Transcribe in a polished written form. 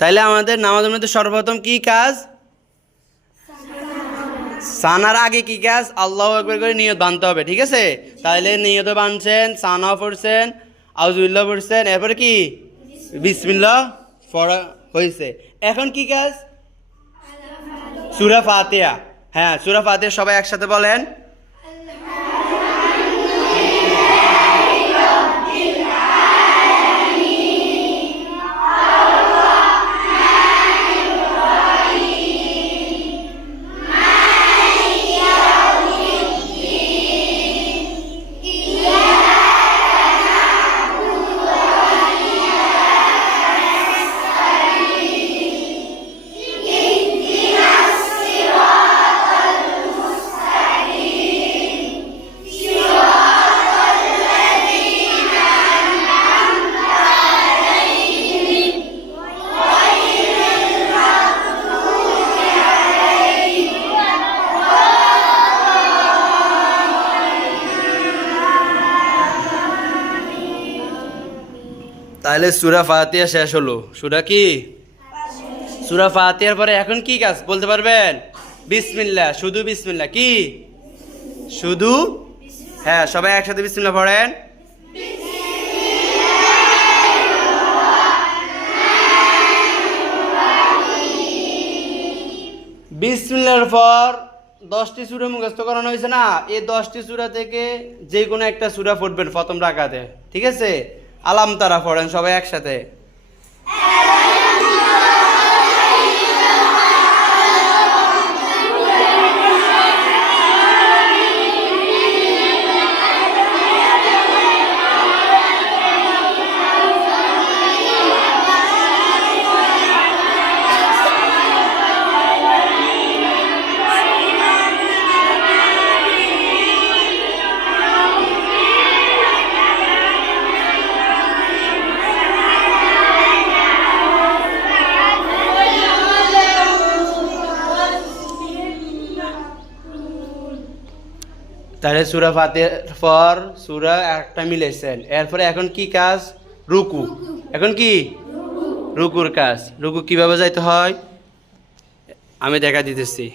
তাইলে আমাদের নামাজের মধ্যে সর্বপ্রথম কি কাজ? সানার আগে কি কাজ? আল্লাহু আকবার করে নিয়ত বাঁধতে হবে, ঠিক আছে? তাইলে নিয়ত বাঁধছেন, সানাও পড়ছেন, আউযুবিল্লাহ পড়ছেন, এরপরে কি বিসমিল্লাহ পড়া হয়েছে। এখন কি কাজ? সূরা ফাতিহা। হ্যাঁ, সূরা ফাতিহা সবাই একসাথে বলেন। তাহলে সূরা ফাতিহা শেষ হলো। সূরা কি? সূরা ফাতিহার পরে এখন কি কাজ বলতে পারবেন? বিসমিল্লাহ, শুধু বিসমিল্লাহ। কি শুধু? হ্যাঁ, সবাই একসাথে বিসমিল্লাহ পড়েন। বিসমিল্লাহর পর 10টি সূরা মুখস্থ করানো হয়েছে না? এই 10টি সূরা থেকে যে কোনো একটা সূরা পড়বেন প্রথম রাকাতে, ঠিক আছে? আলাম তারা পড়েন সবাই একসাথে। তাহলে সূরা ফাতিহার পর সূরা একটা মিলেছেন, এরপরে এখন কি কাজ? রুকু। এখন কি? রুকুর কাজ। রুকু কিভাবে যাইতে হয় আমি দেখা দিতেছি।